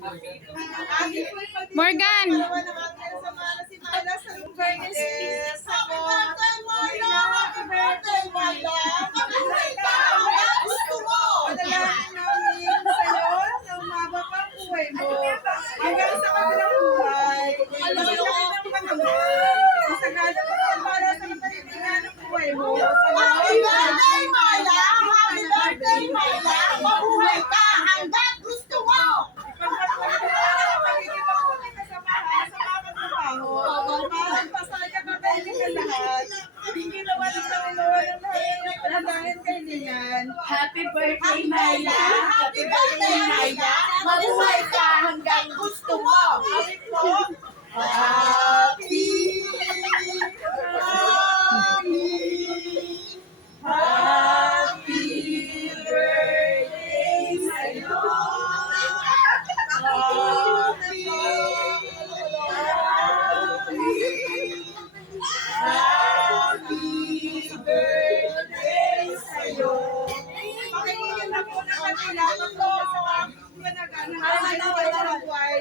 Morgan! Hanggang sa kabilang buhay, masagana pa ang para sa katalingan ng buhay mo. Happy birthday, Marla! Happy birthday, Marla! Mabuhay ka hanggang gusto mo! Magiging mabuting kasamahan sa mga katrabaho. Parang pasaya ka kailangan lahat. Hindi naman ang Panginoon ang lahat kailangan. Happy birthday, Marla! Happy birthday, Marla! Mabuhay ka hanggang gusto mo! Happy! Happy birthday sa'yo! Happy birthday sa'yo! Pakinggan na po ng kanila. Sa mga pinag-anahan ng buhay.